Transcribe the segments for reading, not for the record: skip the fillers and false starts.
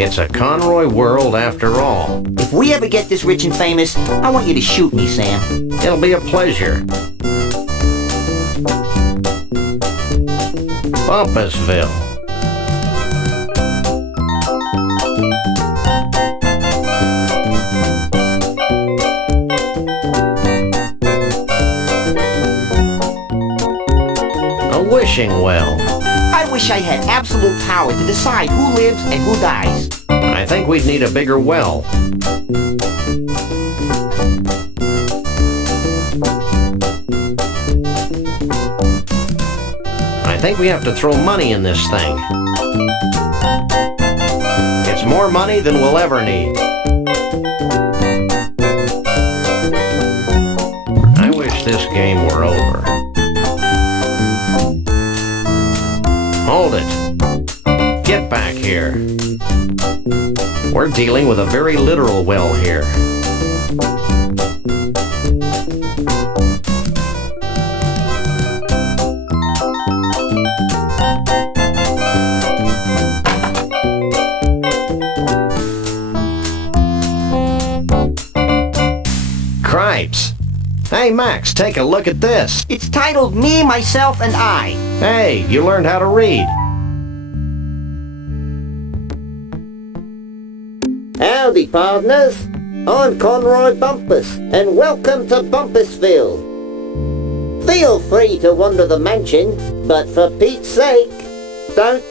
It's a Conroy world after all. If we ever get this rich and famous, I want you to shoot me, Sam. It'll be a pleasure. Bumpusville. A wishing well. I wish I had absolute power to decide who lives and who dies. I think we'd need a bigger well. I think we have to throw money in this thing. It's more money than we'll ever need. I wish this game were over. Hold it. Get back here. We're dealing with a very literal well here. Cripes! Hey Max, take a look at this. It's titled Me, Myself, and I. Hey, you learned how to read. Howdy, partners. I'm Conroy Bumpus, and welcome to Bumpusville. Feel free to wander the mansion, but for Pete's sake, don't...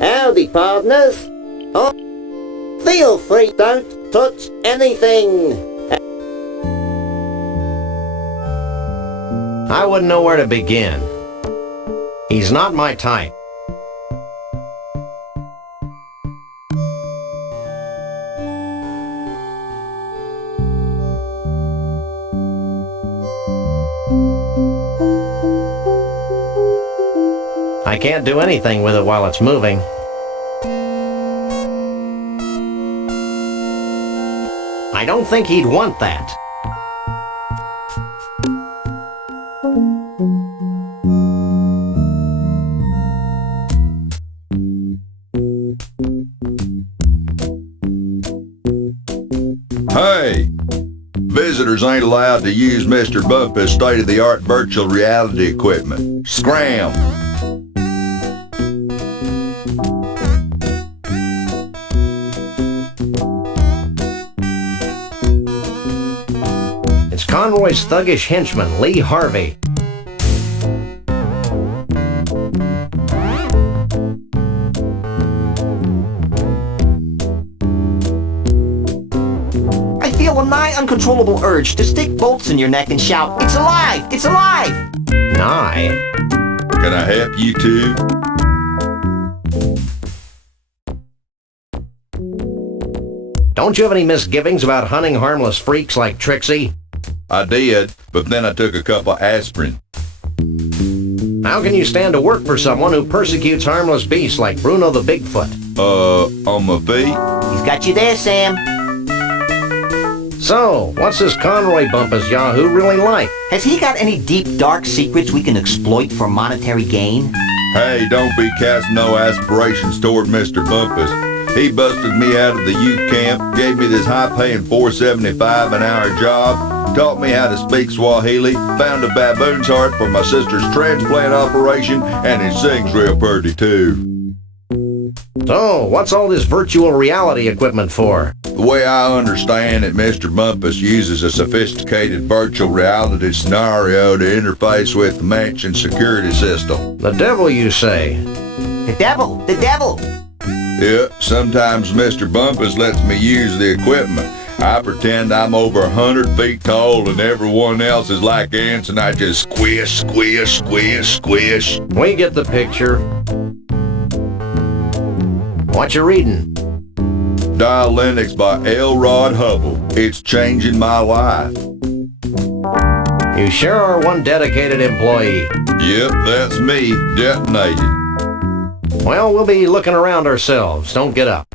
Howdy, partners. Feel free, don't touch anything. I wouldn't know where to begin. He's not my type. I can't do anything with it while it's moving. I don't think he'd want that. Hey! Visitors ain't allowed to use Mr. Bumpus' state-of-the-art virtual reality equipment. Scram! It's Conroy's thuggish henchman, Lee Harvey. I feel a nigh uncontrollable urge to stick bolts in your neck and shout, "It's alive! It's alive!" Nye? Can I help you too? Don't you have any misgivings about hunting harmless freaks like Trixie? I did, but then I took a couple aspirin. How can you stand to work for someone who persecutes harmless beasts like Bruno the Bigfoot? On my feet? He's got you there, Sam. So, what's this Conroy Bumpus Yahoo really like? Has he got any deep, dark secrets we can exploit for monetary gain? Hey, don't be casting no aspirations toward Mr. Bumpus. He busted me out of the youth camp, gave me this high-paying $4.75 an hour job, taught me how to speak Swahili, found a baboon's heart for my sister's transplant operation, and he sings real pretty too. So, what's all this virtual reality equipment for? The way I understand it, Mr. Bumpus uses a sophisticated virtual reality scenario to interface with the mansion security system. The devil, you say? The devil! The devil! Yeah, sometimes Mr. Bumpus lets me use the equipment. I pretend I'm over 100 feet tall and everyone else is like ants and I just squish, squish, squish, squish. We get the picture. What you reading? Dial Linux by L. Rod Hubble. It's changing my life. You sure are one dedicated employee. Yep, that's me, detonated. Well, we'll be looking around ourselves. Don't get up.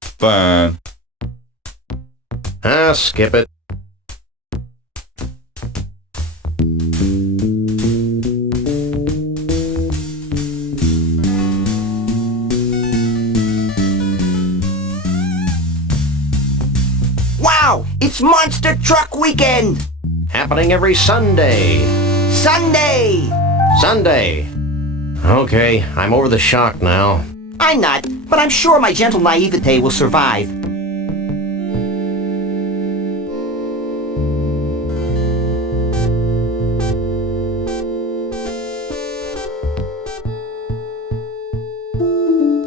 Fine. Skip it. It's Monster Truck Weekend! Happening every Sunday. Sunday! Sunday. Okay, I'm over the shock now. I'm not, but I'm sure my gentle naivete will survive.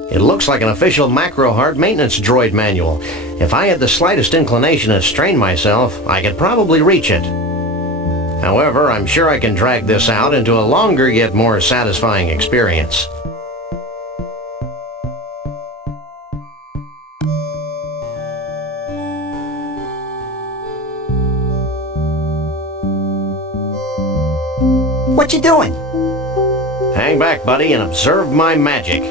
It looks like an official macro-hard maintenance droid manual. If I had the slightest inclination to strain myself, I could probably reach it. However, I'm sure I can drag this out into a longer yet more satisfying experience. What you doing? Hang back, buddy, and observe my magic.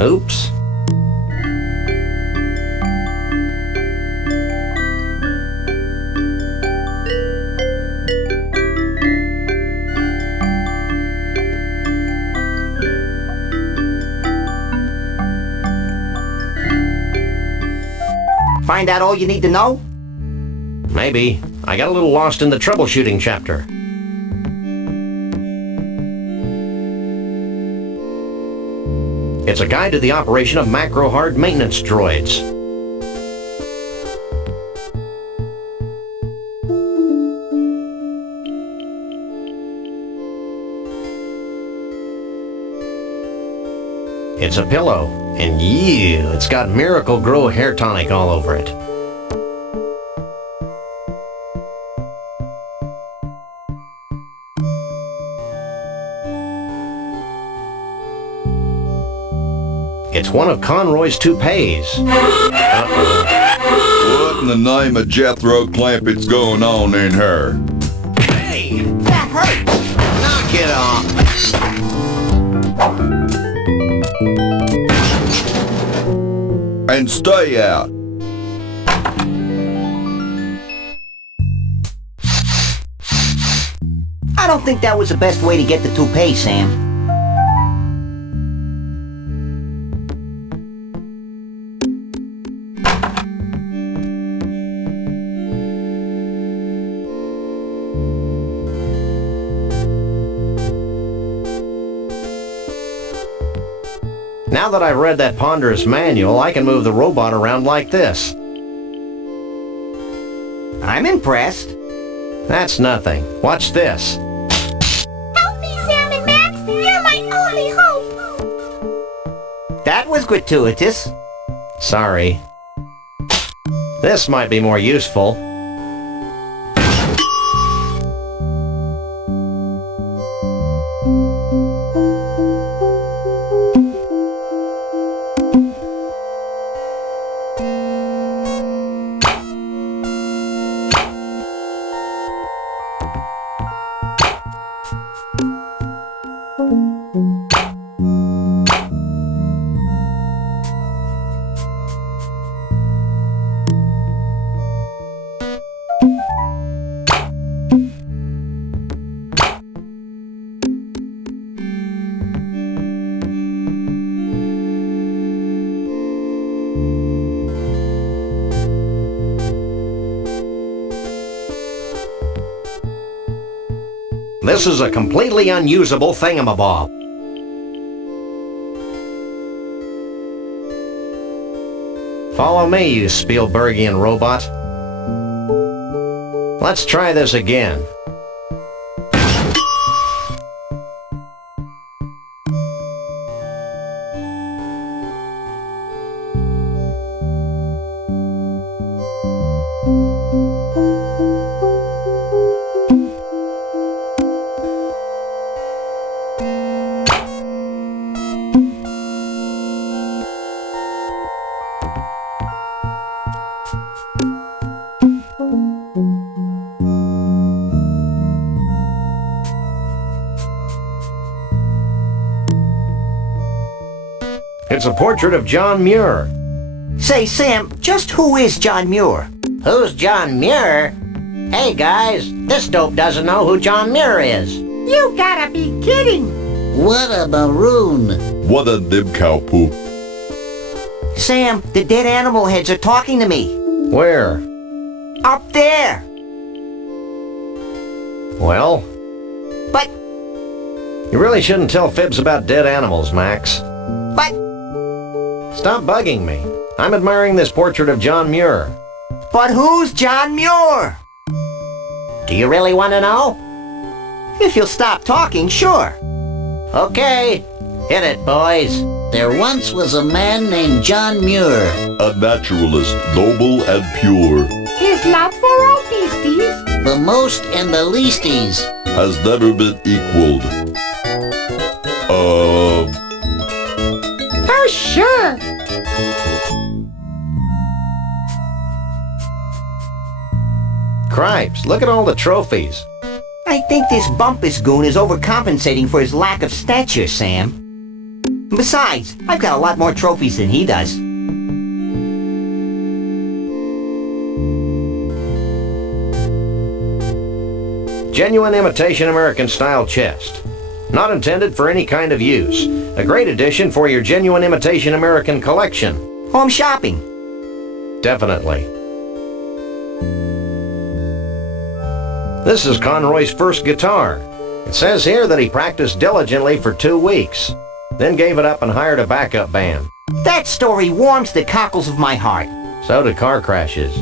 Oops. Find out all you need to know? Maybe. I got a little lost in the troubleshooting chapter. It's a guide to the operation of macro-hard maintenance droids. It's a pillow, and it's got Miracle Grow hair tonic all over it. It's one of Conroy's toupees. What in the name of Jethro Clampett's going on in her? Hey! That hurts! Knock it off! And stay out. I don't think that was the best way to get the toupee, Sam. Now that I've read that ponderous manual, I can move the robot around like this. I'm impressed. That's nothing. Watch this. Help me, Sam and Max! You're my only hope! That was gratuitous. Sorry. This might be more useful. This is a completely unusable thingamabob. Follow me, you Spielbergian robot. Let's try this again. It's a portrait of John Muir. Say, Sam, just who is John Muir? Who's John Muir? Hey guys, this dope doesn't know who John Muir is. You gotta be kidding. What a maroon! What a dim cow poop. Sam, the dead animal heads are talking to me. Where? Up there. Well, But, you really shouldn't tell fibs about dead animals, Max. but, Stop bugging me. I'm admiring this portrait of John Muir. but who's John Muir? Do you really want to know? If you'll stop talking, sure. Okay, hit it, boys. There once was a man named John Muir. A naturalist, noble and pure, His love for all beasties. The most and the leasties. has never been equaled. For sure. Cripes, look at all the trophies. I think this Bumpus goon is overcompensating for his lack of stature, Sam. Besides, I've got a lot more trophies than he does. Genuine imitation American-style chest. Not intended for any kind of use. A great addition for your genuine imitation American collection. Home shopping. Definitely. This is Conroy's first guitar. It says here that he practiced diligently for 2 weeks, then gave it up and hired a backup band. That story warms the cockles of my heart. So do car crashes.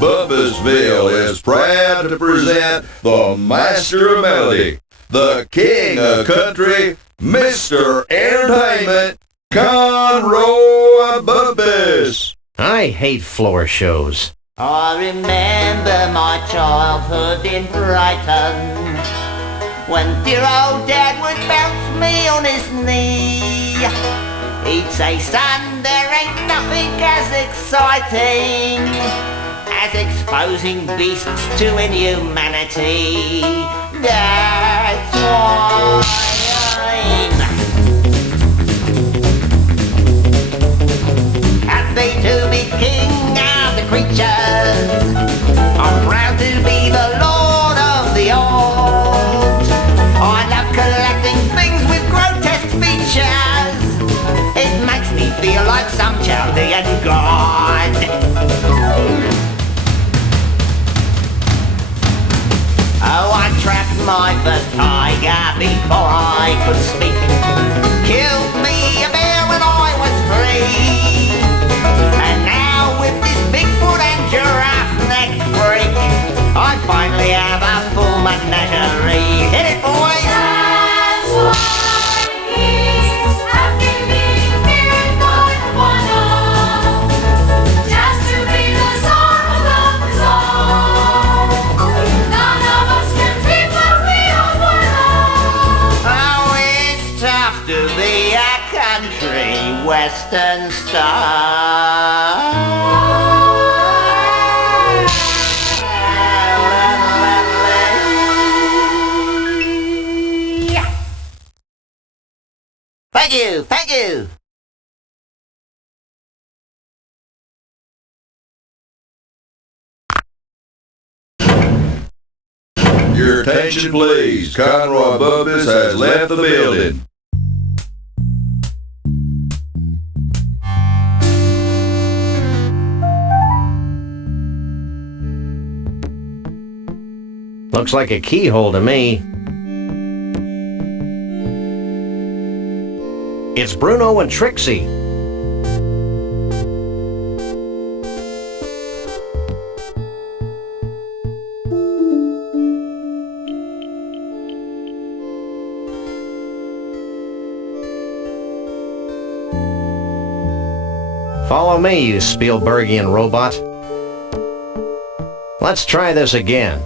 Bumpusville is proud to present the master of melody, the king of country, Mr. Entertainment, Conroy Bumpus. I hate floor shows. I remember my childhood in Brighton, when dear old Dad would bounce me on his knee. He'd say, son, there ain't nothing as exciting as exposing beasts to inhumanity. That's why I'm happy to be king of the creatures. I'm proud to be the lord of the old. I love collecting things with grotesque features. It makes me feel like some Chaldean god. Oh, I trapped my first tiger before I could speak. Killed me a bear when I was 3. And now with this Bigfoot and giraffe-necked freak, I finally have a full menagerie. Hit it, boys! That's why he's happy being feared by the one. Just to be the czar of the song. None of us can be what we all want. Oh, it's tough to be a country western star. Thank you, thank you. Your attention please, Conroy Bumpus has left the building. Looks like a keyhole to me. It's Bruno and Trixie. Follow me, you Spielbergian robot. Let's try this again.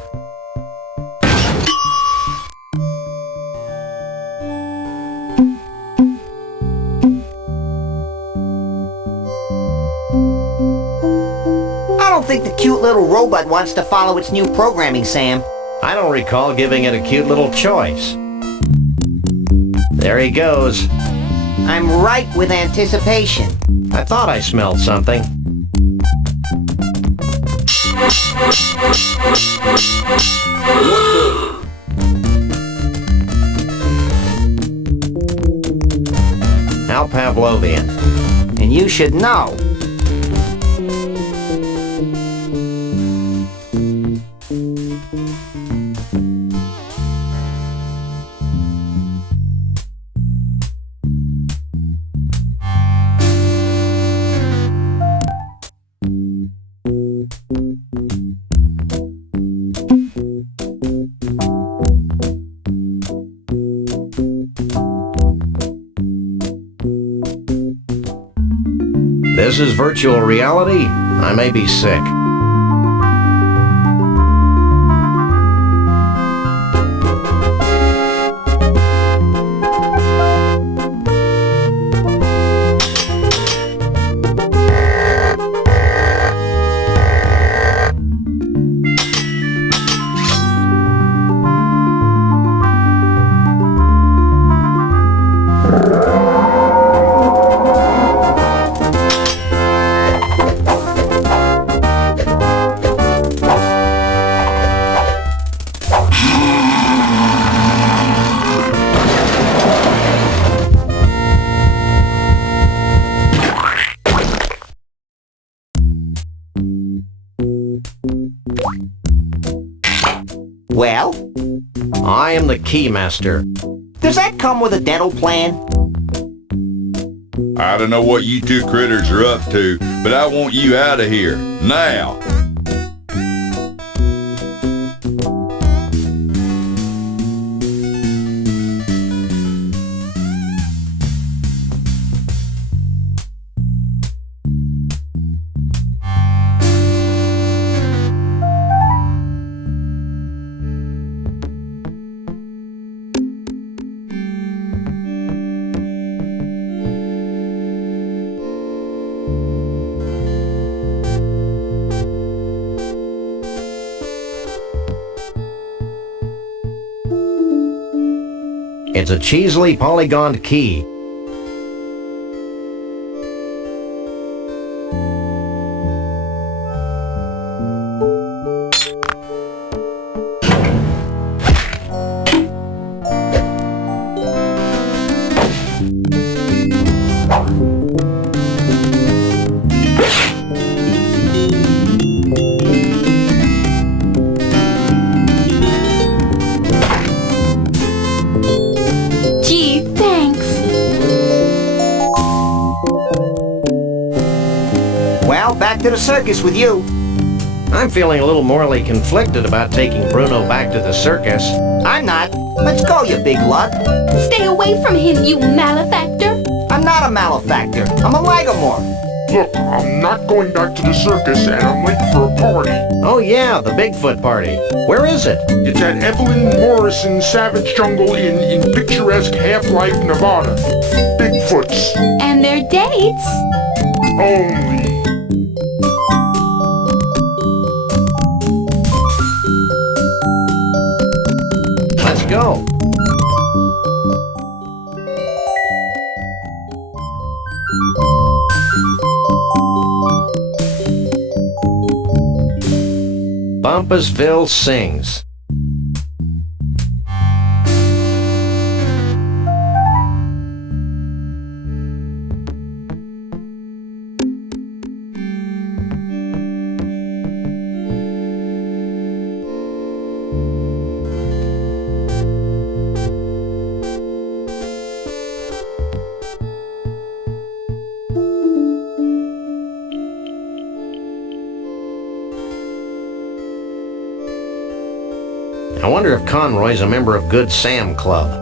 cute little robot wants to follow its new programming, Sam. I don't recall giving it a cute little choice. There he goes. I'm ripe with anticipation. I thought I smelled something. How Pavlovian. And you should know. This is virtual reality? I may be sick. Well, I am the Keymaster. does that come with a dental plan? I don't know what you two critters are up to, but I want you out of here, now! It's a cheesily polygoned key. Gee, thanks. Well, back to the circus with you. I'm feeling a little morally conflicted about taking Bruno back to the circus. I'm not. Let's go, you big lug. Stay away from him, you malefactor. I'm not a malefactor. I'm a Lagomorph. Look, I'm not going back to the circus and I'm late for a party. Oh yeah, the Bigfoot party. Where is it? It's at Evelyn Morrison's Savage Jungle in picturesque Half-Life, Nevada. Bigfoots. And their dates. Only. Let's go. Bumpusville sings. I wonder if Conroy's a member of Good Sam Club.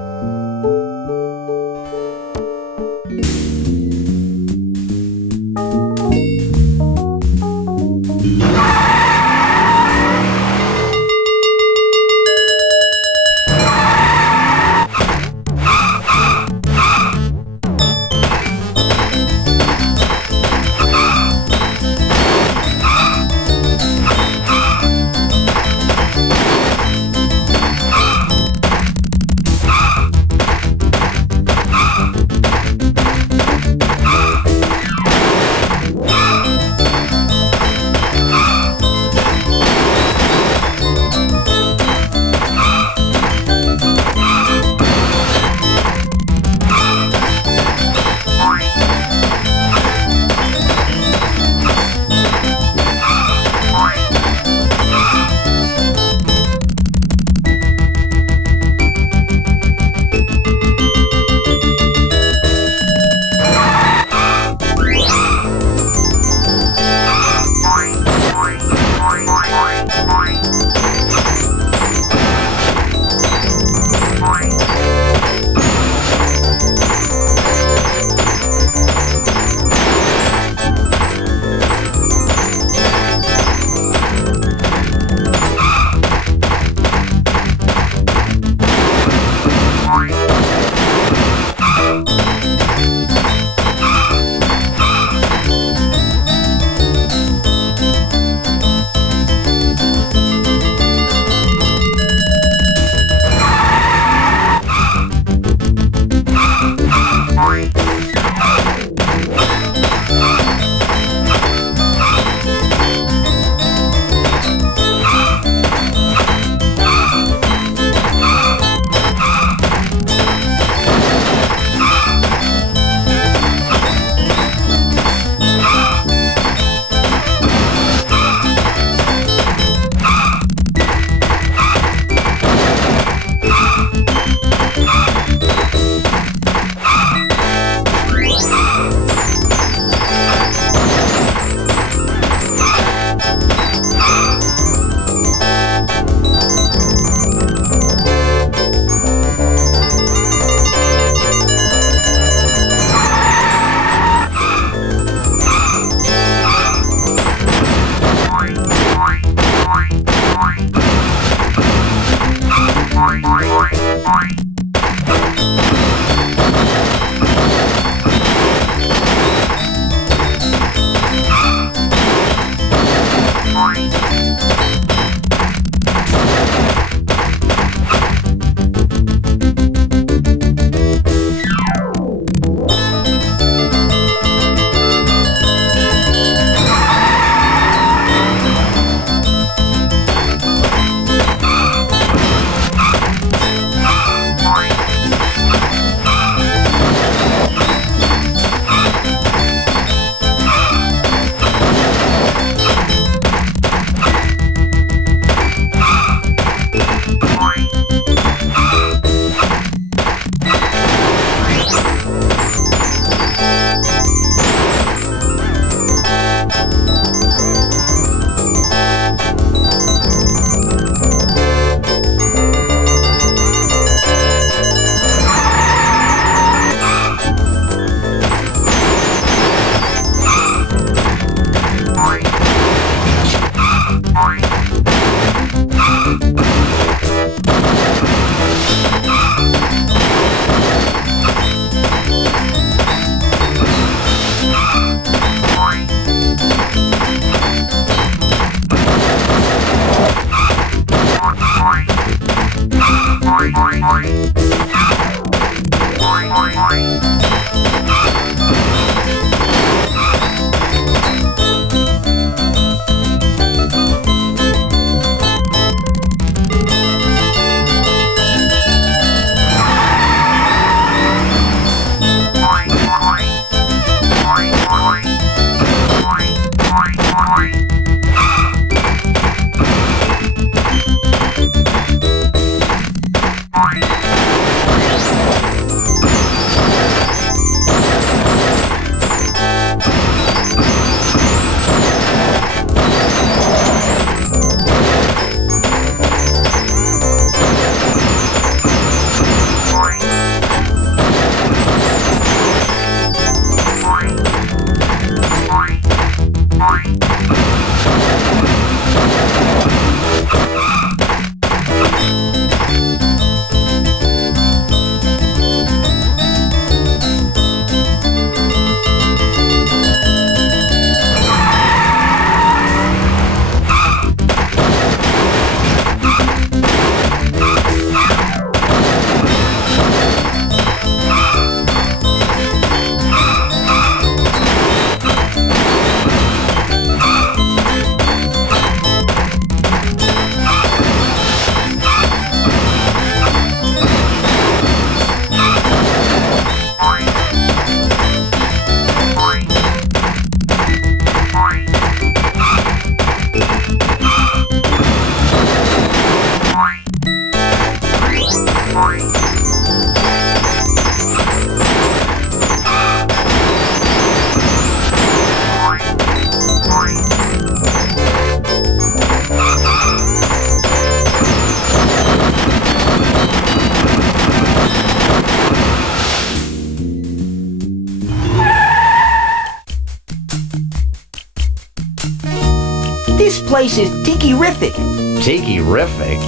This place is tiki-rific. Tiki-rific?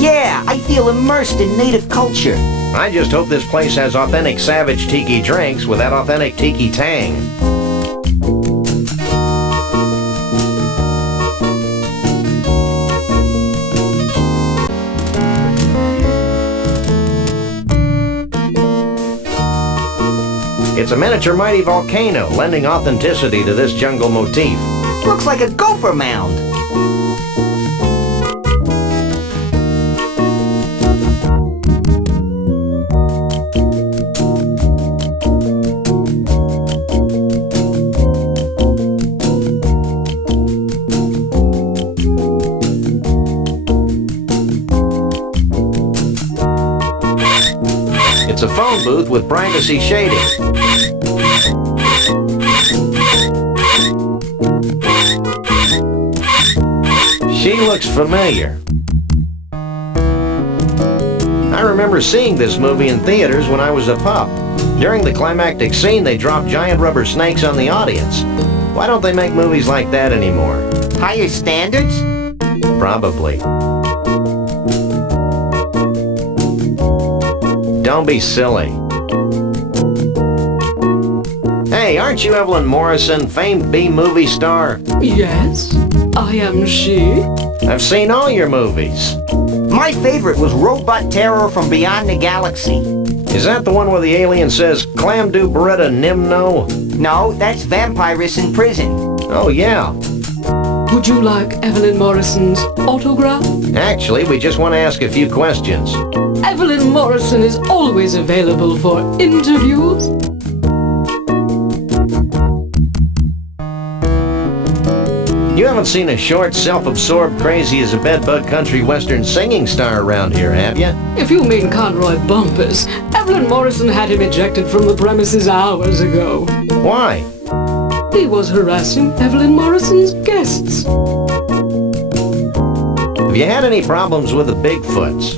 Yeah, I feel immersed in native culture. I just hope this place has authentic Savage Tiki drinks with that authentic Tiki tang. It's a miniature mighty volcano, lending authenticity to this jungle motif. Looks like a gopher mound. It's a phone booth with privacy shading. She looks familiar. I remember seeing this movie in theaters when I was a pup. During the climactic scene, they dropped giant rubber snakes on the audience. Why don't they make movies like that anymore? Higher standards? Probably. Don't be silly. Hey, aren't you Evelyn Morrison, famed B-movie star? Yes, I am she. I've seen all your movies. My favorite was Robot Terror from Beyond the Galaxy. Is that the one where the alien says, "Clam do Beretta Nimno"? No, that's Vampirus in Prison. Oh, yeah. Would you like Evelyn Morrison's autograph? Actually, we just want to ask a few questions. Evelyn Morrison is always available for interviews. You haven't seen a short, self-absorbed, crazy-as-a-bedbug country western singing star around here, have you? If you mean Conroy Bumpus, Evelyn Morrison had him ejected from the premises hours ago. Why? He was harassing Evelyn Morrison's guests. Have you had any problems with the Bigfoots?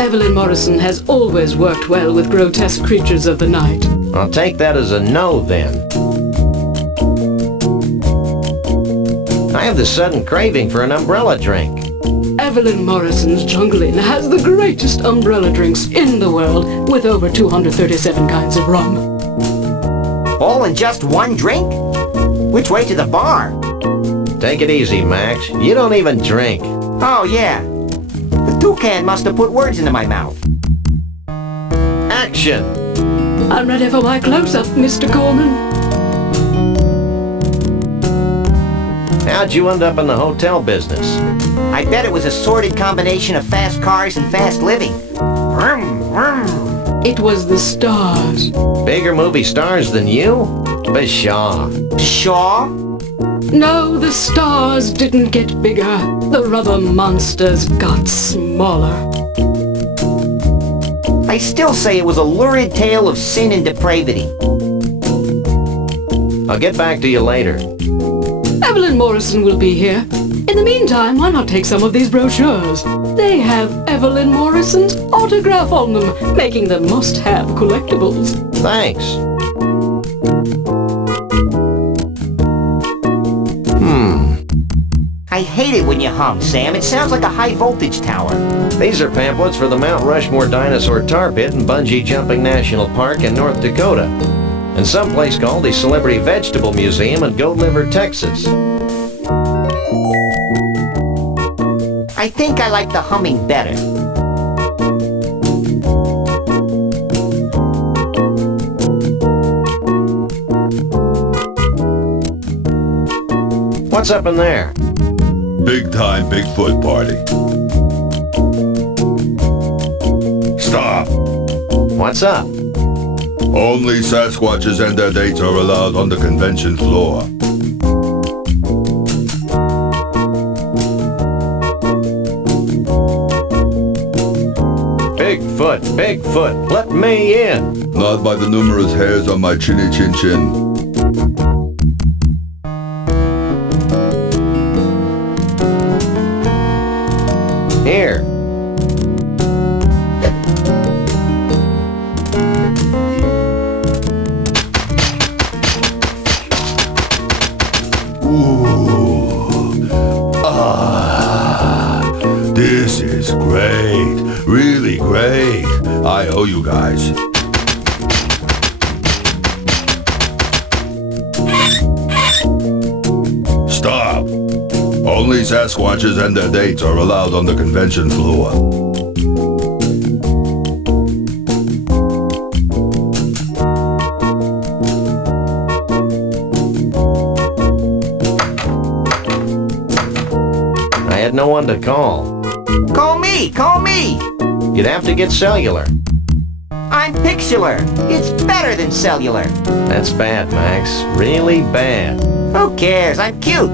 Evelyn Morrison has always worked well with grotesque creatures of the night. I'll take that as a no, then. I have this sudden craving for an umbrella drink. Evelyn Morrison's Jungle Inn has the greatest umbrella drinks in the world, with over 237 kinds of rum. All in just one drink? Which way to the bar? Take it easy, Max. You don't even drink. Oh, yeah. The toucan must have put words into my mouth. Action! I'm ready for my close-up, Mr. Corman. How'd you end up in the hotel business? I bet it was a sordid combination of fast cars and fast living. Vroom, vroom. It was the stars. Bigger movie stars than you? Pshaw. Shaw? No, the stars didn't get bigger. The rubber monsters got smaller. I still say it was a lurid tale of sin and depravity. I'll get back to you later. Evelyn Morrison will be here. In the meantime, why not take some of these brochures? They have Evelyn Morrison's autograph on them, making them must-have collectibles. Thanks. I hate it when you hum, Sam. It sounds like a high-voltage tower. These are pamphlets for the Mount Rushmore Dinosaur Tar Pit and Bungee Jumping National Park in North Dakota, and someplace called the Celebrity Vegetable Museum in Goat Liver, Texas. I think I like the humming better. What's up in there? Big time Bigfoot party. Stop! What's up? Only Sasquatches and their dates are allowed on the convention floor. Bigfoot, Bigfoot, let me in. Not by the numerous hairs on my chinny chin chin. Here. This is great. Really great. I owe you guys. Stop. Only Sasquatches and their dates are allowed on the convention floor. to call. Call me! Call me! You'd have to get cellular. I'm pixular. It's better than cellular. That's bad, Max. Really bad. Who cares? I'm cute.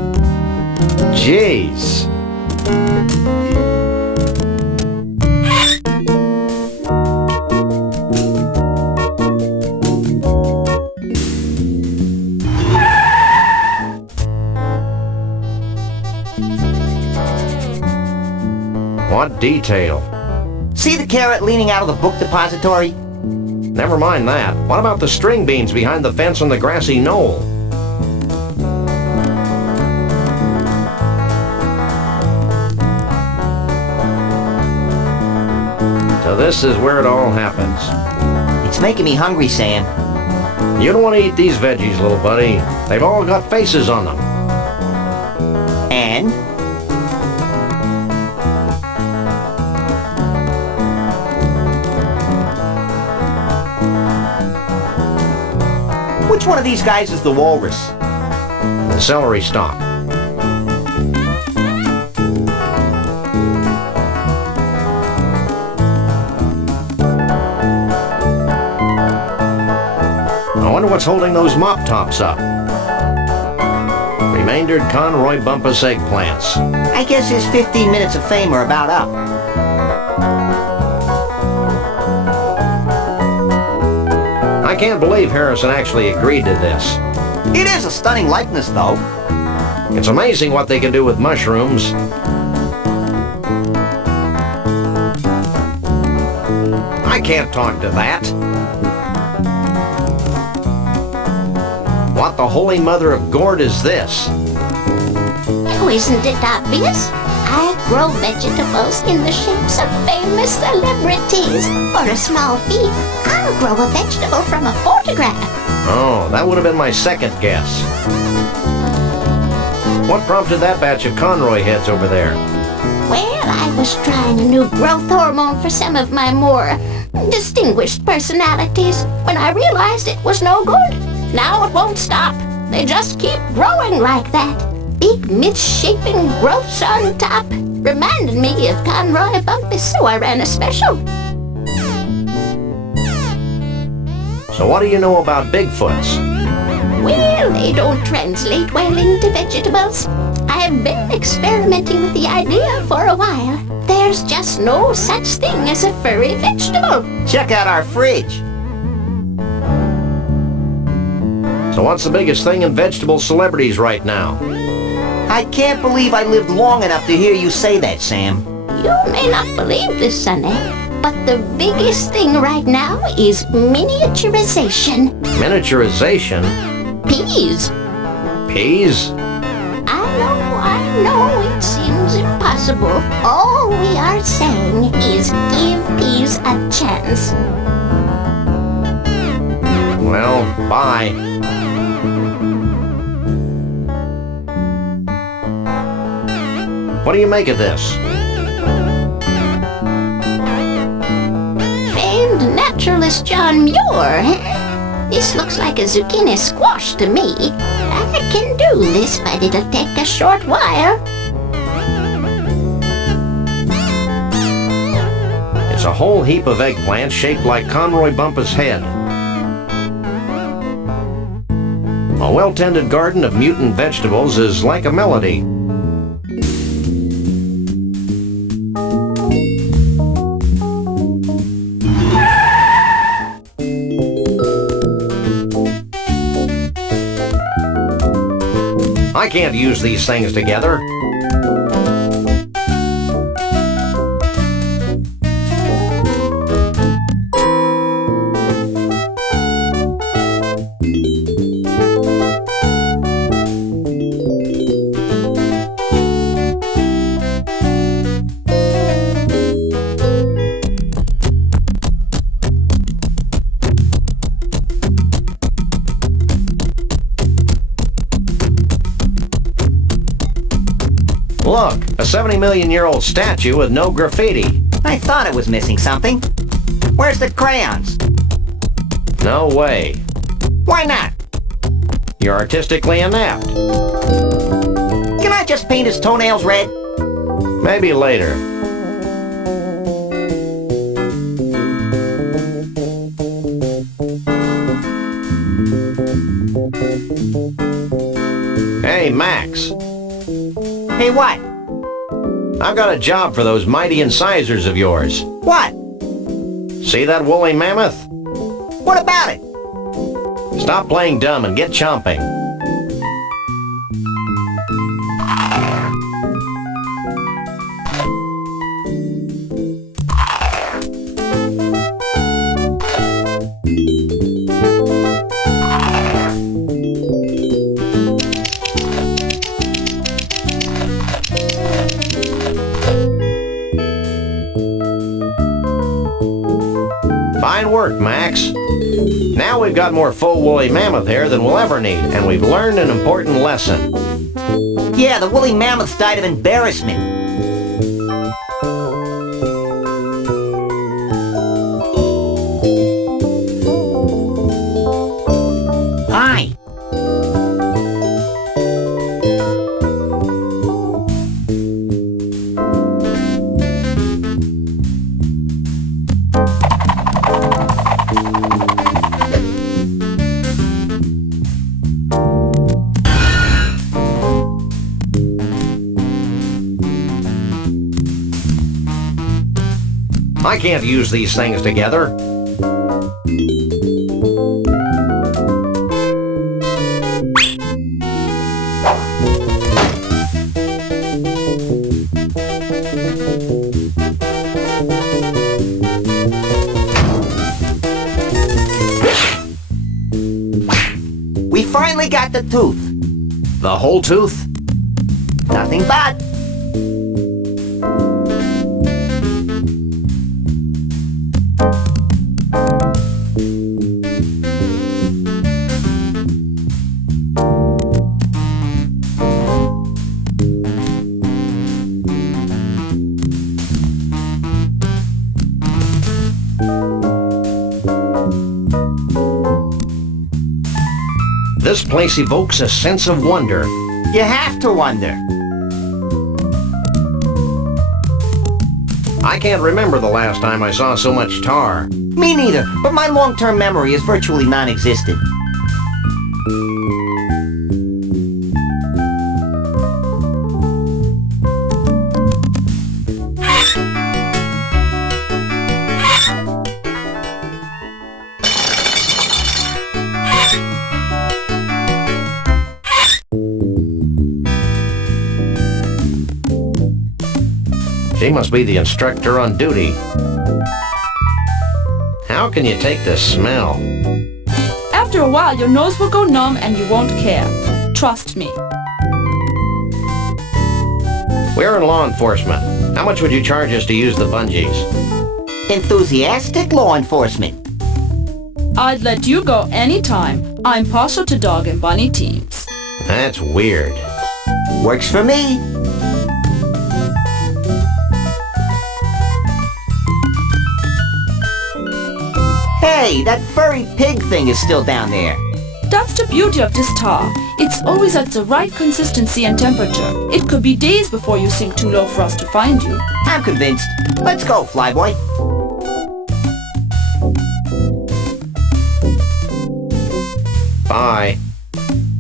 Jeez. What detail? See the carrot leaning out of the book depository? Never mind that. What about the string beans behind the fence on the grassy knoll? So this is where it all happens. It's making me hungry, Sam. You don't want to eat these veggies, little buddy. They've all got faces on them. And? Which one of these guys is the walrus? The celery stalk. I wonder what's holding those mop tops up. Remaindered Conroy Bumpus eggplants. I guess his 15 minutes of fame are about up. I can't believe Harrison actually agreed to this. It is a stunning likeness, though. It's amazing what they can do with mushrooms. I can't talk to that. What the holy mother of gourd is this? Oh, isn't it obvious? I grow vegetables in the shapes of famous celebrities. For a small fee, I'll grow a vegetable from a photograph. Oh, that would have been my second guess. What prompted that batch of Conroy heads over there? Well, I was trying a new growth hormone for some of my more distinguished personalities when I realized it was no good. Now it won't stop. They just keep growing like that. Big misshapen growths on top. Reminded me of Conroy Bumpus, so I ran a special. So what do you know about Bigfoots? Well, they don't translate well into vegetables. I've been experimenting with the idea for a while. There's just no such thing as a furry vegetable. Check out our fridge. So what's the biggest thing in vegetable celebrities right now? I can't believe I lived long enough to hear you say that, Sam. You may not believe this, Sonny, but the biggest thing right now is miniaturization. Miniaturization? Peas. Peas? I know, it seems impossible. All we are saying is give peas a chance. Well, bye. What do you make of this? Famed naturalist John Muir. This looks like a zucchini squash to me. I can do this, but it'll take a short while. It's a whole heap of eggplants shaped like Conroy Bumpus' head. A well-tended garden of mutant vegetables is like a melody. I can't use these things together. Look, a 70-million-year-old statue with no graffiti. I thought it was missing something. Where's the crayons? No way. Why not? You're artistically inept. Can I just paint his toenails red? Maybe later. Hey, Max. Hey, what? I've got a job for those mighty incisors of yours. What? See that woolly mammoth? What about it? Stop playing dumb and get chomping. Fine work, Max. Now we've got more full woolly mammoth hair than we'll ever need, and we've learned an important lesson. Yeah, the woolly mammoths died of embarrassment. Hi. I can't use these things together. We finally got the tooth. The whole tooth? Nothing but. This place evokes a sense of wonder. You have to wonder. I can't remember the last time I saw so much tar. Me neither, but my long-term memory is virtually non-existent. She must be the instructor on duty. How can you take the smell? After a while, your nose will go numb and you won't care. Trust me. We're in law enforcement. How much would you charge us to use the bungees? Enthusiastic law enforcement. I'd let you go anytime. I'm partial to dog and bunny teams. That's weird. Works for me. Hey, that furry pig thing is still down there. That's the beauty of this tar. It's always at the right consistency and temperature. It could be days before you sink too low for us to find you. I'm convinced. Let's go, Flyboy. Bye.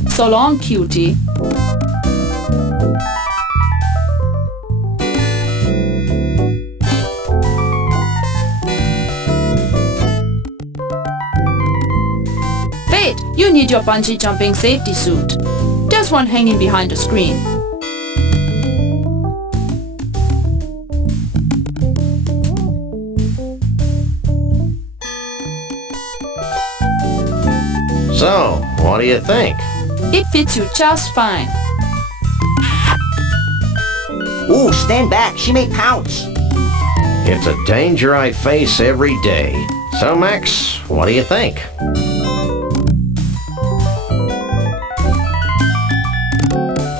So long, cutie. Wait, you need your bungee jumping safety suit. There's one hanging behind the screen. So, what do you think? It fits you just fine. Ooh, stand back. She may pounce. It's a danger I face every day. So, Max, what do you think?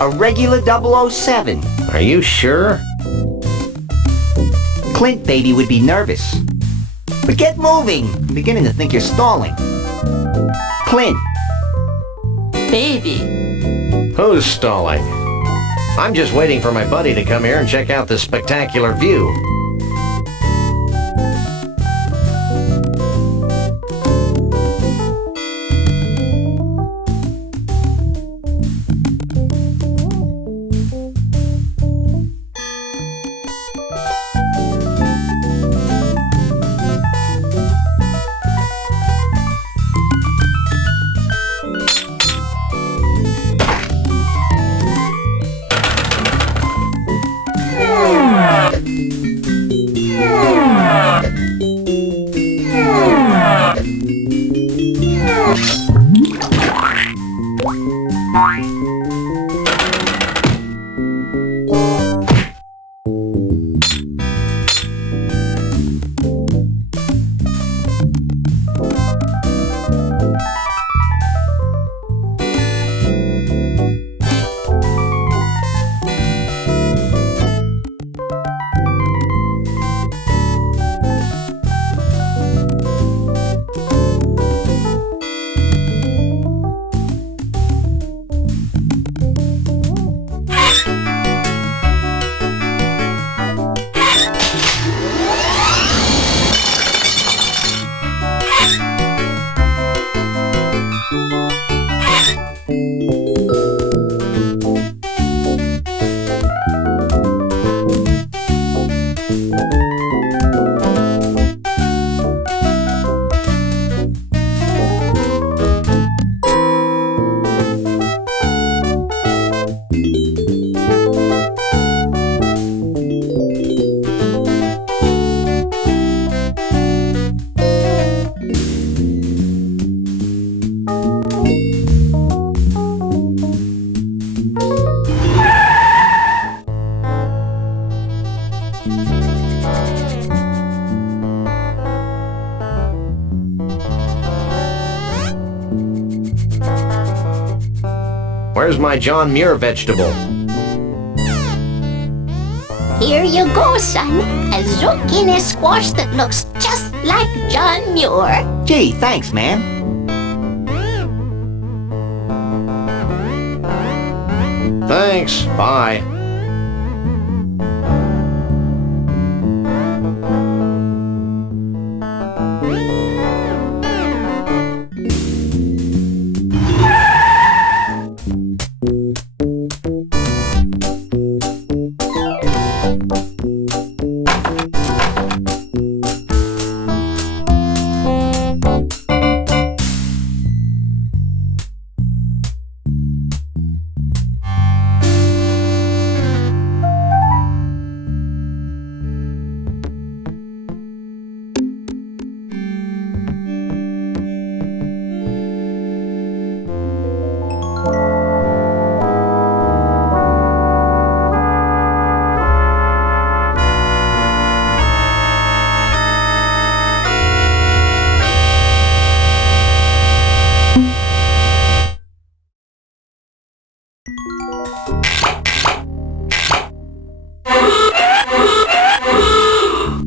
A regular 007. Are you sure? Clint, baby, would be nervous. But get moving. I'm beginning to think you're stalling. Clint, Baby. Who's stalling? I'm just waiting for my buddy to come here and check out this spectacular view. Where's my John Muir vegetable? Here you go, son. A zucchini squash that looks just like John Muir. Gee, thanks, ma'am. Thanks, bye.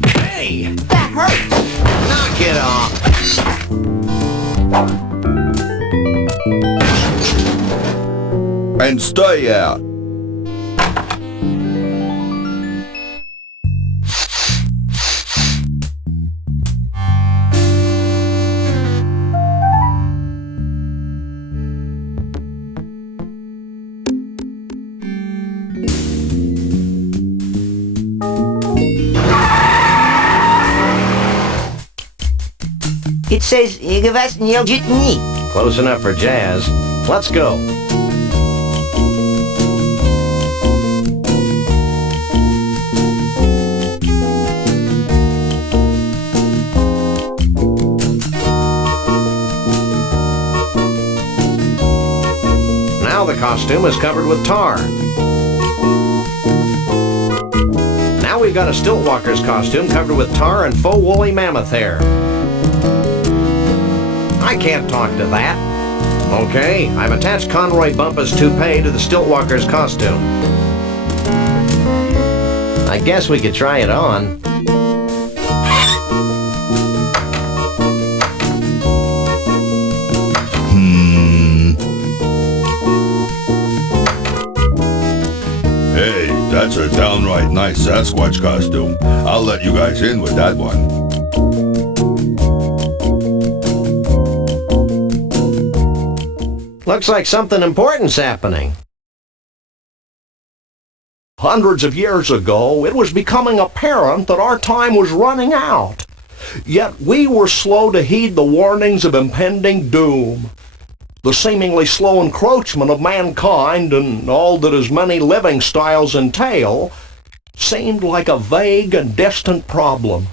Hey! That hurts. Knock it off! And stay out. It says, "Igavasnil Jitni." Close enough for jazz. Let's go. Now the costume is covered with tar. Now we've got a Stiltwalker's costume covered with tar and faux woolly mammoth hair. I can't talk to that. Okay, I've attached Conroy Bumpus' toupee to the Stiltwalker's costume. I guess we could try it on. That's a downright nice Sasquatch costume. I'll let you guys in with that one. Looks like something important's happening. Hundreds of years ago, it was becoming apparent that our time was running out. Yet we were slow to heed the warnings of impending doom. The seemingly slow encroachment of mankind and all that his many living styles entail seemed like a vague and distant problem.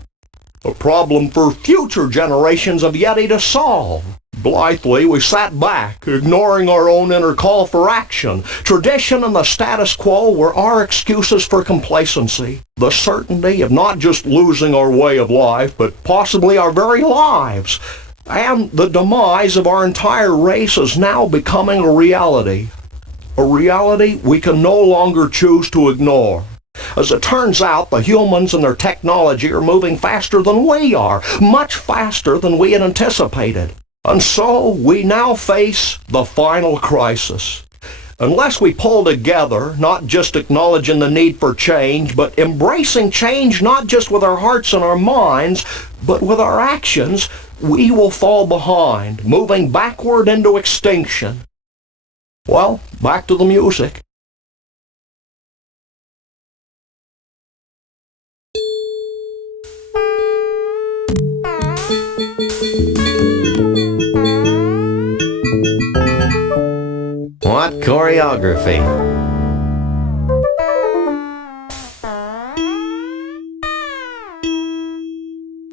A problem for future generations of Yeti to solve. Blithely, we sat back, ignoring our own inner call for action. Tradition and the status quo were our excuses for complacency. The certainty of not just losing our way of life, but possibly our very lives. And the demise of our entire race is now becoming a reality. A reality we can no longer choose to ignore. As it turns out, the humans and their technology are moving faster than we are, much faster than we had anticipated. And so we now face the final crisis. Unless we pull together, not just acknowledging the need for change, but embracing change not just with our hearts and our minds, but with our actions, we will fall behind, moving backward into extinction. Well, back to the music. What choreography!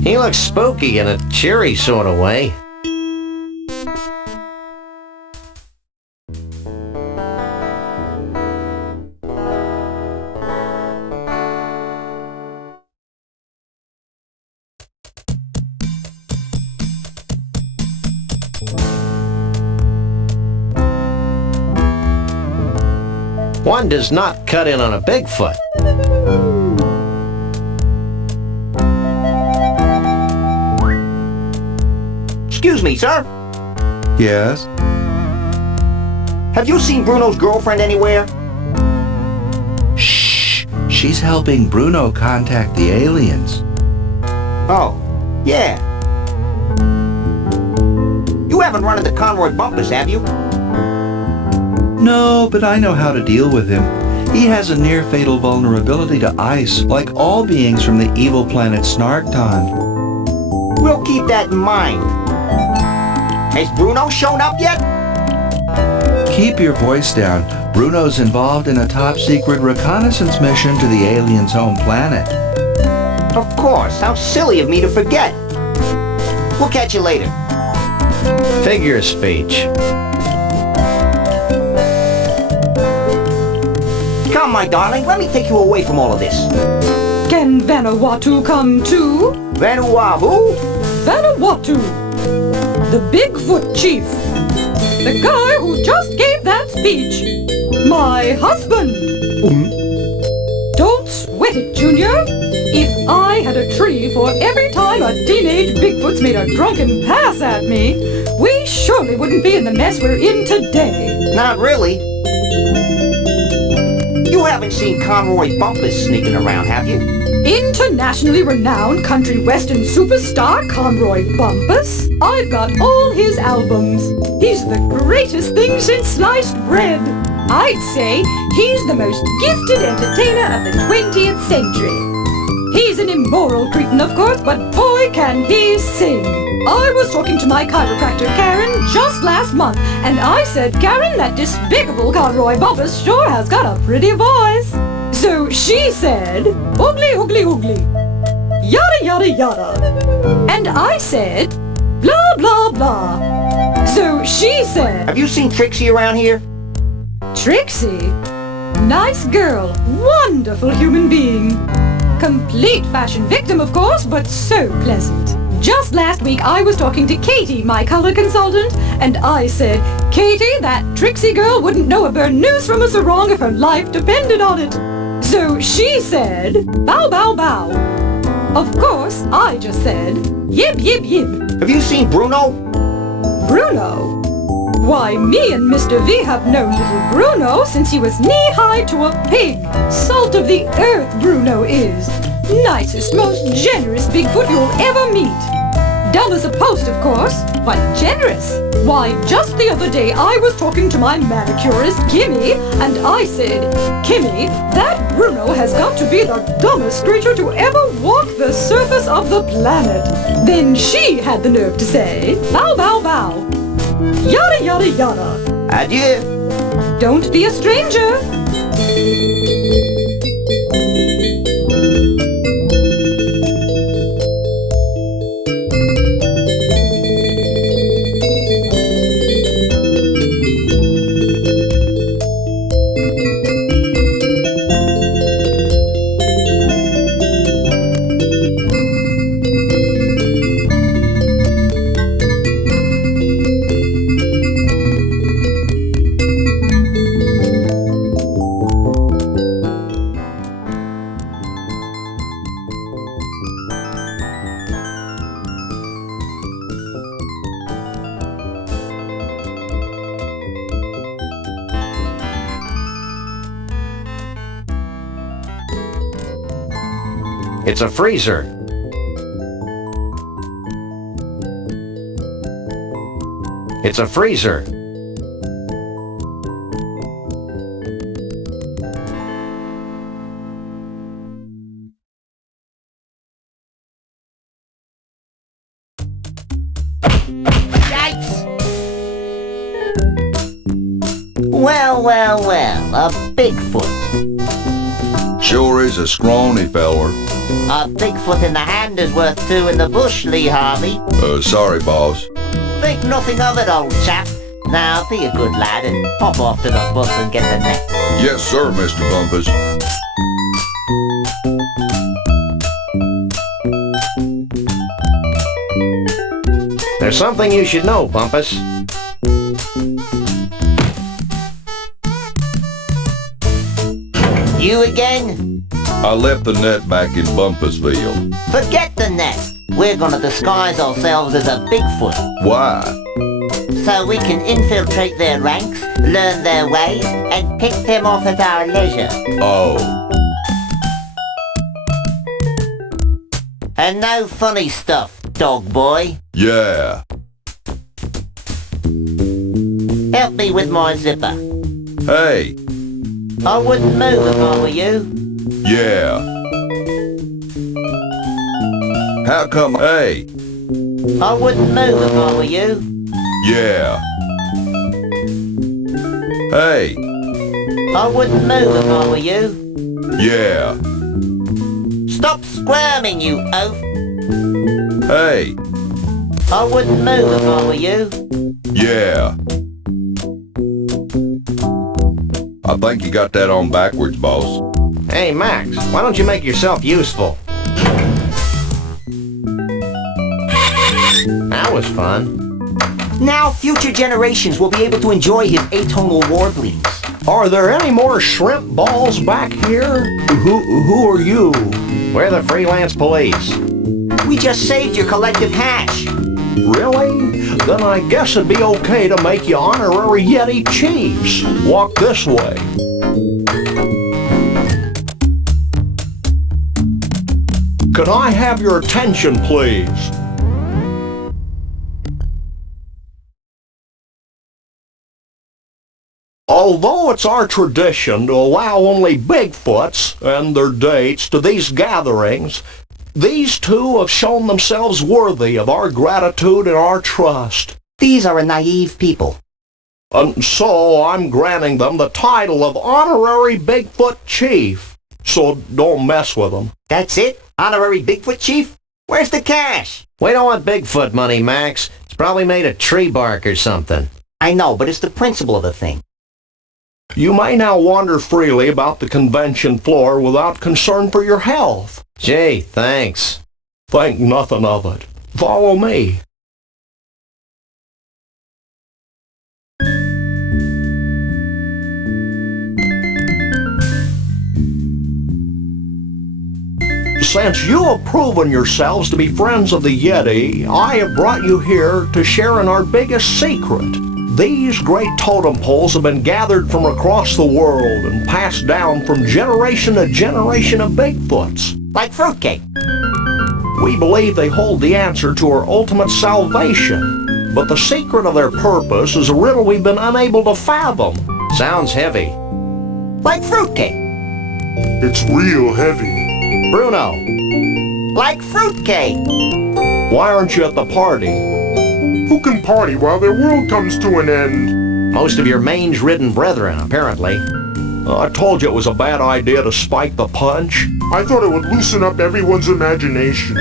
He looks spooky in a cheery sort of way. One does not cut in on a Bigfoot. Excuse me, sir. Yes? Have you seen Bruno's girlfriend anywhere? Shh! She's helping Bruno contact the aliens. Oh, yeah. You haven't run into Conroy Bumpus, have you? No, but I know how to deal with him. He has a near-fatal vulnerability to ice, like all beings from the evil planet Snarkton. We'll keep that in mind. Has Bruno shown up yet? Keep your voice down. Bruno's involved in a top-secret reconnaissance mission to the aliens' home planet. Of course. How silly of me to forget. We'll catch you later. Figure of speech. Come, my darling, let me take you away from all of this. Can Vanuatu come too? Vanuatu? Vanuatu! The Bigfoot chief. The guy who just gave that speech. My husband. Don't sweat it, Junior. If I had a tree for every time a teenage Bigfoot's made a drunken pass at me, we surely wouldn't be in the mess we're in today. Not really. You haven't seen Conroy Bumpus sneaking around, have you? Internationally renowned country western superstar Conroy Bumpus. I've got all his albums. He's the greatest thing since sliced bread. I'd say he's the most gifted entertainer of the 20th century. He's an immoral cretin, of course, but boy can he sing. I was talking to my chiropractor, Karen, just last month, and I said, Karen, that despicable Conroy Bumpus sure has got a pretty voice. So she said, oogly, oogly, oogly, yada, yada, yada. And I said, blah, blah, blah. So she said, Have you seen Trixie around here? Trixie? Nice girl, wonderful human being. Complete fashion victim, of course, but so pleasant. Just last week, I was talking to Katie, my color consultant, and I said, Katie, that Trixie girl wouldn't know a burnoose from a sarong if her life depended on it. So she said, bow, bow, bow. Of course, I just said, yib, yib, yib. Have you seen Bruno? Bruno? Why, me and Mr. V have known little Bruno since he was knee-high to a pig. Salt of the earth, Bruno is. Nicest, most generous Bigfoot you'll ever meet. Dull as a post, of course, but generous. Why, just the other day I was talking to my manicurist, Kimmy, and I said, Kimmy, that Bruno has got to be the dumbest creature to ever walk the surface of the planet. Then she had the nerve to say, bow, bow, bow. Yada, yada, yada. Adieu. Don't be a stranger. It's a freezer. It's a freezer. Well, well, well, a Bigfoot. Sure is a scrawny feller. A Bigfoot in the hand is worth two in the bush, Lee Harvey. Sorry, boss. Think nothing of it, old chap. Now, be a good lad and pop off to the bus and get the net. Yes, sir, Mr. Bumpus. There's something you should know, Bumpus. You again? I left the net back in Bumpusville. Forget the net. We're gonna disguise ourselves as a Bigfoot. Why? So we can infiltrate their ranks, learn their ways, and pick them off at our leisure. Oh. And no funny stuff, dog boy. Yeah. Help me with my zipper. Hey. I wouldn't move if I were you. Yeah. How come? Hey. I wouldn't move if I were you. Yeah. Hey. I wouldn't move if I were you. Yeah. Stop squirming, you oaf. Hey. I wouldn't move if I were you. Yeah. I think you got that on backwards, boss. Hey, Max, why don't you make yourself useful? That was fun. Now future generations will be able to enjoy his atonal warblings. Are there any more shrimp balls back here? Who are you? We're the freelance police. We just saved your collective hash. Really? Then I guess it'd be okay to make you honorary Yeti chiefs. Walk this way. Could I have your attention, please? Although it's our tradition to allow only Bigfoots and their dates to these gatherings, these two have shown themselves worthy of our gratitude and our trust. These are a naive people. And so I'm granting them the title of Honorary Bigfoot Chief. So don't mess with them. That's it? Honorary Bigfoot Chief? Where's the cash? We don't want Bigfoot money, Max. It's probably made of tree bark or something. I know, but it's the principle of the thing. You may now wander freely about the convention floor without concern for your health. Gee, thanks. Think nothing of it. Follow me. Since you have proven yourselves to be friends of the Yeti, I have brought you here to share in our biggest secret. These great totem poles have been gathered from across the world and passed down from generation to generation of Bigfoots. Like fruitcake. We believe they hold the answer to our ultimate salvation, but the secret of their purpose is a riddle we've been unable to fathom. Sounds heavy. Like fruitcake. It's real heavy. Bruno, Like fruitcake. Why aren't you at the party? Who can party while their world comes to an end? most of your mange-ridden brethren, apparently. I told you it was a bad idea to spike the punch. I thought it would loosen up everyone's imagination.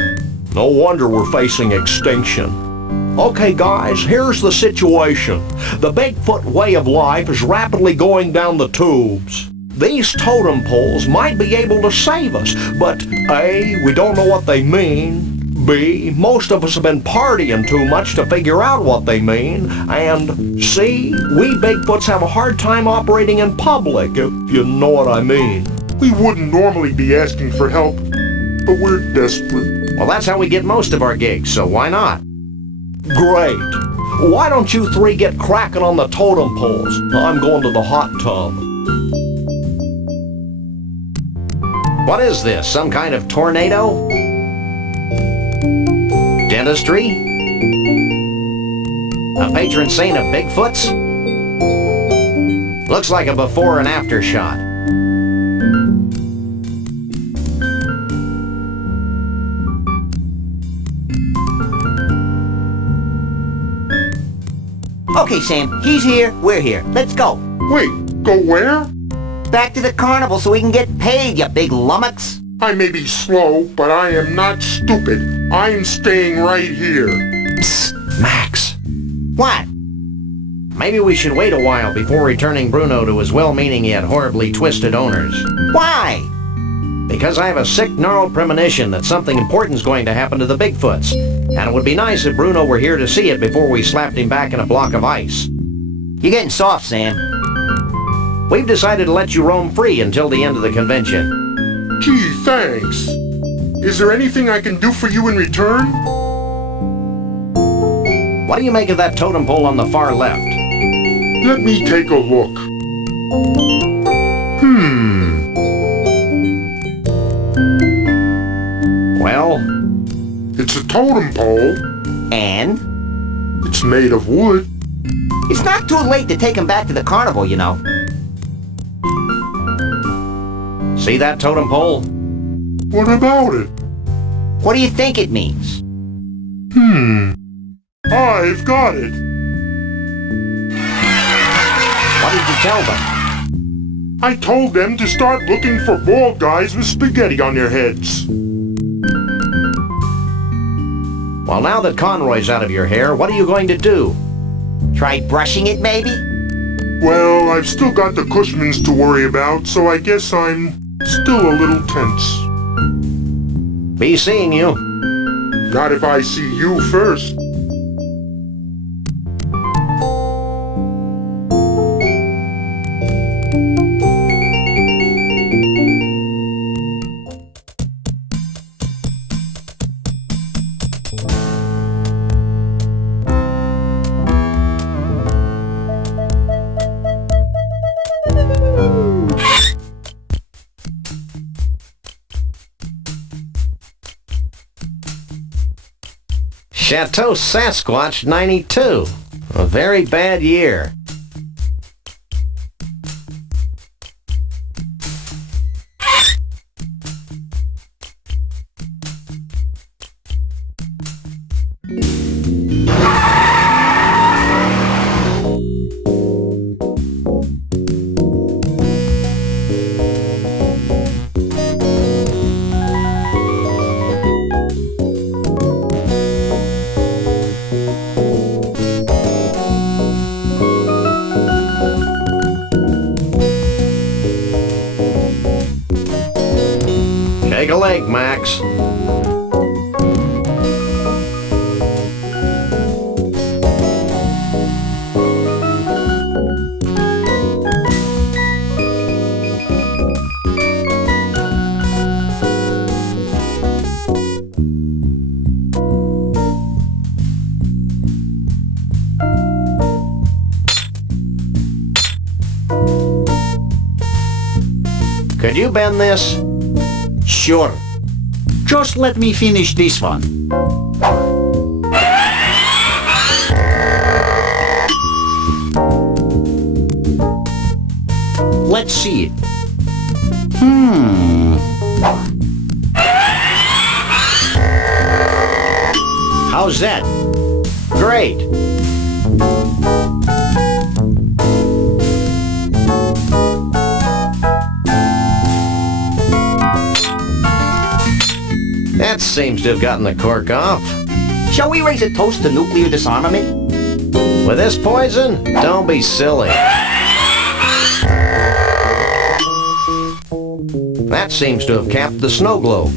No wonder we're facing extinction. Okay, guys, here's the situation. The Bigfoot way of life is rapidly going down the tubes. These totem poles might be able to save us, but A, we don't know what they mean. B, most of us have been partying too much to figure out what they mean. And C, we Bigfoots have a hard time operating in public, if you know what I mean. We wouldn't normally be asking for help, but we're desperate. Well, that's how we get most of our gigs, so why not? Great. Why don't you three get cracking on the totem poles? I'm going to the hot tub. What is this, some kind of tornado? Dentistry? A patron saint of Bigfoots? Looks like a before and after shot. Okay, Sam, he's here, we're here. Let's go. Wait, go where? Back to the carnival so we can get paid, you big lummox. I may be slow, but I am not stupid. I'm staying right here. Psst, Max. What? Maybe we should wait a while before returning Bruno to his well-meaning yet horribly twisted owners. Why? Because I have a sick, gnarled premonition that something important's going to happen to the Bigfoots. And it would be nice if Bruno were here to see it before we slapped him back in a block of ice. You're getting soft, Sam. We've decided to let you roam free until the end of the convention. Gee, thanks. Is there anything I can do for you in return? What do you make of that totem pole on the far left? Let me take a look. Well, It's a totem pole. And? It's made of wood. It's not too late to take him back to the carnival, you know. see that totem pole? What about it? What do you think it means? I've got it. What did you tell them? I told them to start looking for bald guys with spaghetti on their heads. Well, now that Conroy's out of your hair, what are you going to do? Try brushing it, maybe? Well, I've still got the Cushmans to worry about, so I guess I'm still a little tense. Be seeing you. Not if I see you first. Chateau Sasquatch 92. A very bad year. Take a leg, Max. Could you bend this? Sure. Just let me finish this one. Let's see it. How's that? Great. That seems to have gotten the cork off. Shall we raise a toast to nuclear disarmament? With this poison? Don't be silly. That seems to have capped the snow globe.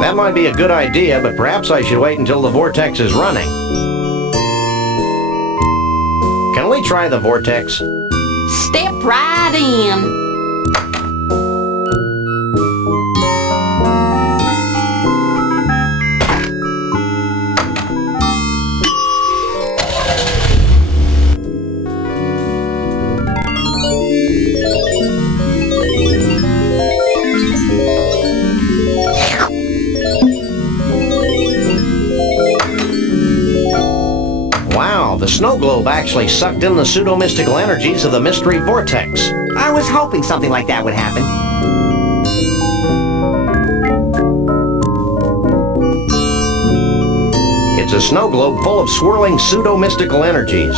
That might be a good idea, but perhaps I should wait until the vortex is running. Can we try the vortex? Step right in. The snow globe actually sucked in the pseudo-mystical energies of the mystery vortex. I was hoping something like that would happen. It's a snow globe full of swirling pseudo-mystical energies.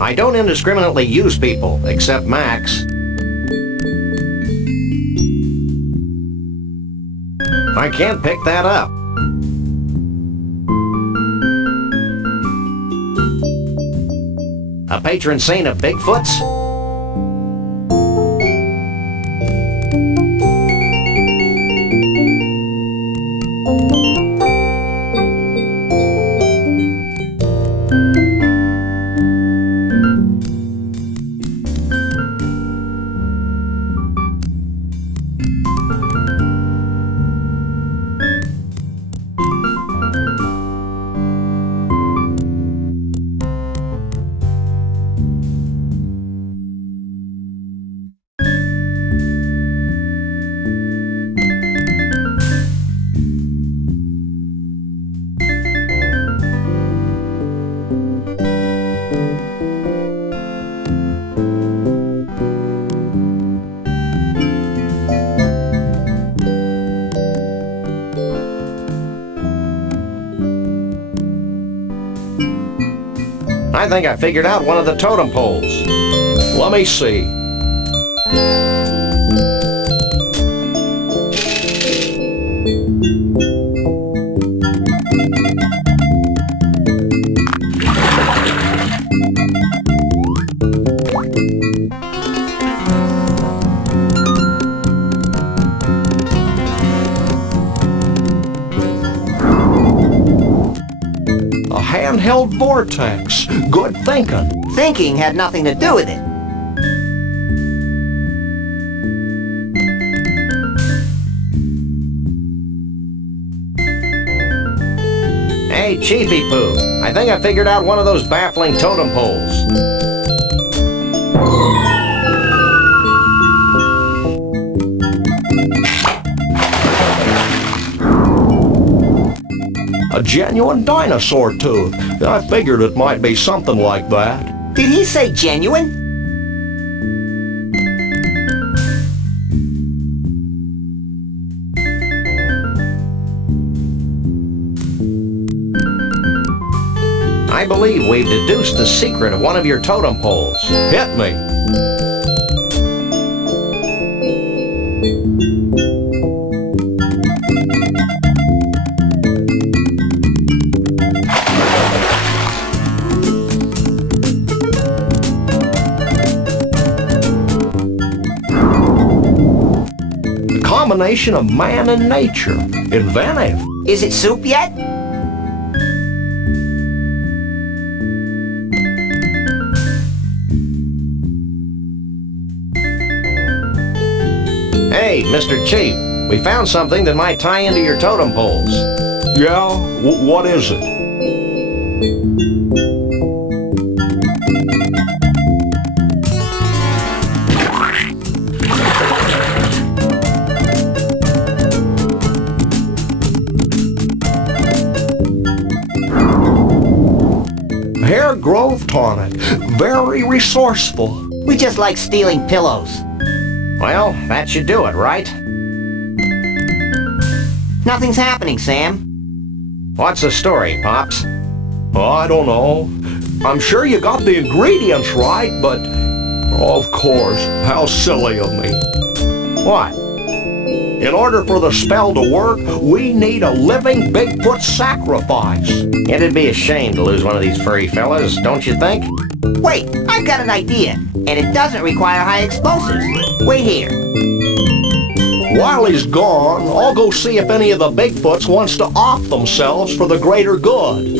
I don't indiscriminately use people, except Max. I can't pick that up. A patron saint of Bigfoot's? I think I figured out one of the totem poles. Let me see. A handheld vortex. Good thinking. Thinking had nothing to do with it. Hey, Chiefy Poo, I think I figured out one of those baffling totem poles. A genuine dinosaur tooth. I figured it might be something like that. Did he say genuine? I believe we've deduced the secret of one of your totem poles. Hit me. A combination of man and nature. Inventive. Is it soup yet? Hey, Mr. Chief, we found something that might tie into your totem poles. Yeah? What is it? Hair growth tonic. Very resourceful. We just like stealing pillows. Well, that should do it, right? Nothing's happening, Sam. What's the story, Pops? Oh, I don't know. I'm sure you got the ingredients right, but... Of course, how silly of me. What? In order for the spell to work, we need a living Bigfoot sacrifice. It'd be a shame to lose one of these furry fellas, don't you think? Wait, I've got an idea, and it doesn't require high explosives. Wait here. While he's gone, I'll go see if any of the Bigfoots wants to off themselves for the greater good.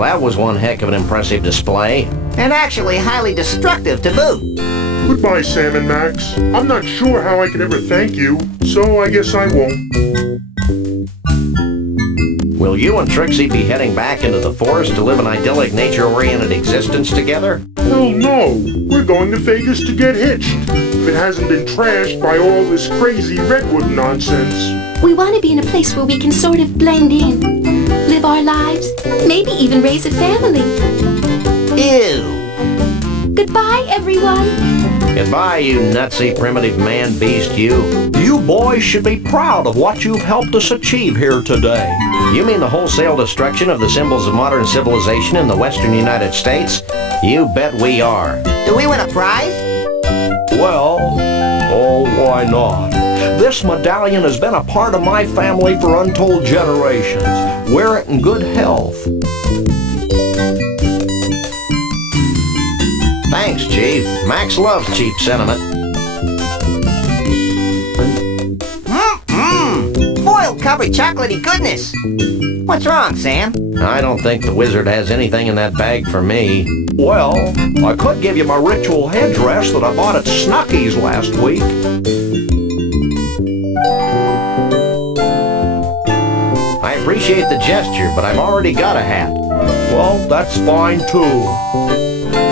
That was one heck of an impressive display. And actually highly destructive to boot. Goodbye, Sam and Max. I'm not sure how I can ever thank you, so I guess I won't. Will you and Trixie be heading back into the forest to live an idyllic, nature-oriented existence together? Hell no! We're going to Vegas to get hitched. If it hasn't been trashed by all this crazy redwood nonsense. We want to be in a place where we can sort of blend in, live our lives, maybe even raise a family. Ew. Goodbye, everyone. Goodbye, you nutsy primitive man-beast, you. You boys should be proud of what you've helped us achieve here today. You mean the wholesale destruction of the symbols of modern civilization in the western United States? You bet we are. Do we win a prize? Well, oh, why not? This medallion has been a part of my family for untold generations. Wear it in good health. Thanks, Chief. Max loves cheap sentiment. Foil covered chocolatey goodness. What's wrong, Sam? I don't think the wizard has anything in that bag for me. Well, I could give you my ritual headdress that I bought at Snucky's last week. I appreciate the gesture, but I've already got a hat. Well, that's fine too.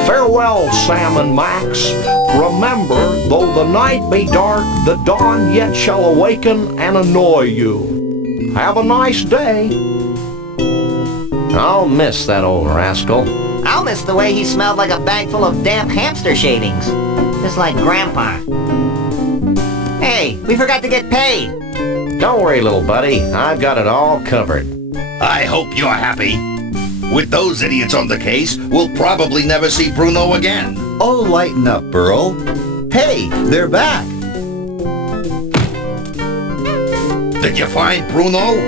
Farewell, Sam and Max. Remember, though the night be dark, the dawn yet shall awaken and annoy you. Have a nice day. I'll miss that old rascal. I'll miss the way he smelled like a bag full of damp hamster shavings. Just like Grandpa. Hey, we forgot to get paid. Don't worry, little buddy. I've got it all covered. I hope you're happy. With those idiots on the case, we'll probably never see Bruno again. Oh, lighten up, Burl. Hey, they're back. Did you find Bruno?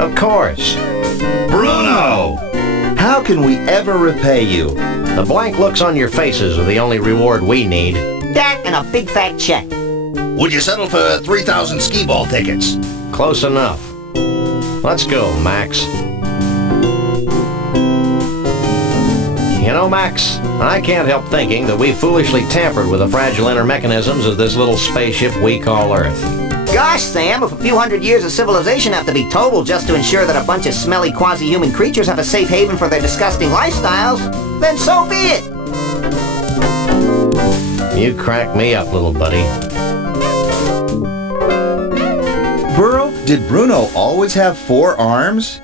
Of course. Bruno! How can we ever repay you? The blank looks on your faces are the only reward we need. That and a big fat check. Would you settle for 3,000 skee-ball tickets? Close enough. Let's go, Max. You know, Max, I can't help thinking that we foolishly tampered with the fragile inner mechanisms of this little spaceship we call Earth. Gosh, Sam, if a few hundred years of civilization have to be totaled just to ensure that a bunch of smelly quasi-human creatures have a safe haven for their disgusting lifestyles, then so be it. You crack me up, little buddy. Burl, did Bruno always have 4 arms?